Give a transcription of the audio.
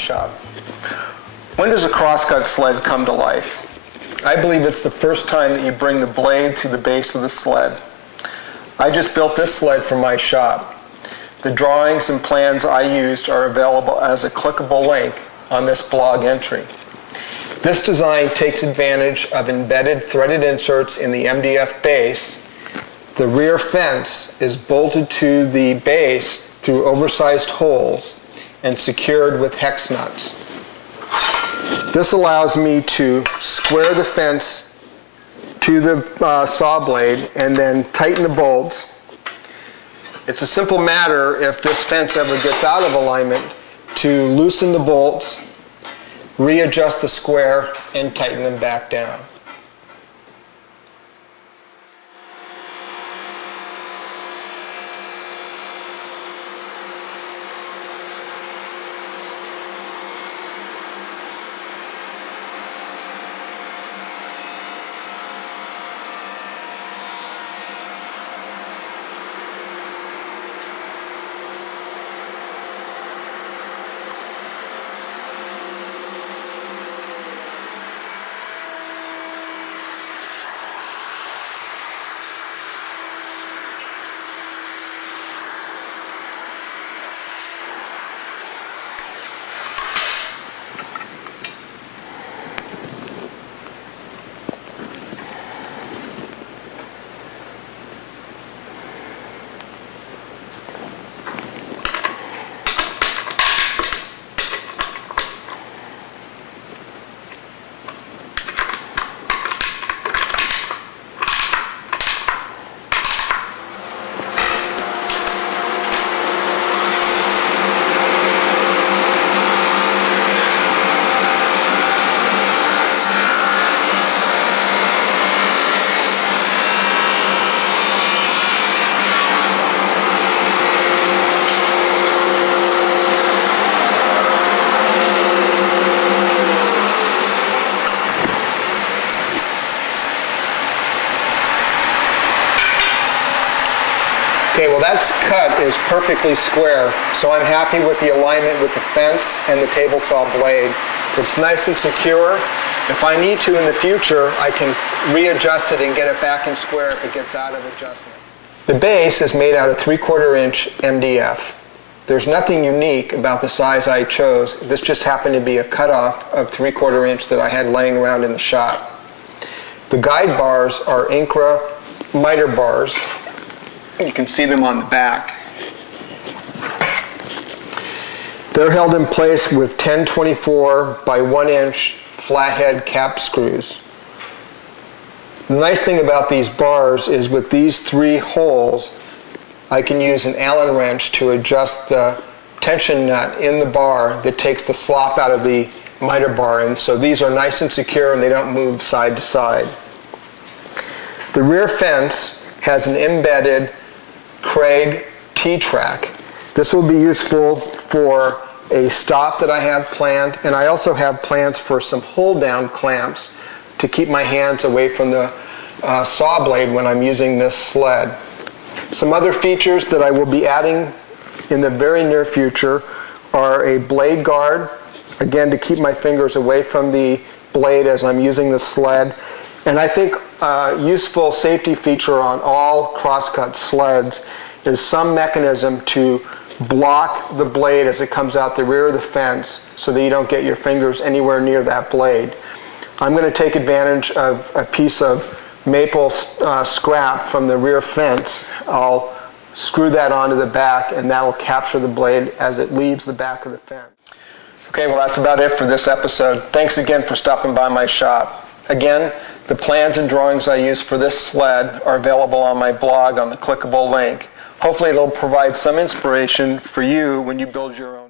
shop. When does a crosscut sled come to life? I believe it's the first time that you bring the blade to the base of the sled. I just built this sled for my shop. The drawings and plans I used are available as a clickable link on this blog entry. This design takes advantage of embedded threaded inserts in the MDF base. The rear fence is bolted to the base through oversized holes and secured with hex nuts. This allows me to square the fence to the saw blade and then tighten the bolts. It's a simple matter, if this fence ever gets out of alignment, to loosen the bolts, readjust the square, and tighten them back down. Okay, well that cut is perfectly square, so I'm happy with the alignment with the fence and the table saw blade. It's nice and secure. If I need to in the future, I can readjust it and get it back in square if it gets out of adjustment. The base is made out of 3/4 inch MDF. There's nothing unique about the size I chose. This just happened to be a cutoff of 3/4 inch that I had laying around in the shop. The guide bars are Incra miter bars. You can see them on the back. They're held in place with 1024 by 1 inch flathead cap screws. The nice thing about these bars is with these 3 holes, I can use an Allen wrench to adjust the tension nut in the bar that takes the slop out of the miter bar, and so these are nice and secure and they don't move side to side. The rear fence has an embedded Craig T-track. This will be useful for a stop that I have planned, and I also have plans for some hold down clamps to keep my hands away from the saw blade when I'm using this sled. Some other features that I will be adding in the very near future are a blade guard, again to keep my fingers away from the blade as I'm using the sled, and I think a useful safety feature on all crosscut sleds is some mechanism to block the blade as it comes out the rear of the fence so that you don't get your fingers anywhere near that blade. I'm going to take advantage of a piece of maple scrap from the rear fence. I'll screw that onto the back and that will capture the blade as it leaves the back of the fence. Okay, well that's about it for this episode. Thanks again for stopping by my shop. Again, the plans and drawings I use for this sled are available on my blog on the clickable link. Hopefully it'll provide some inspiration for you when you build your own.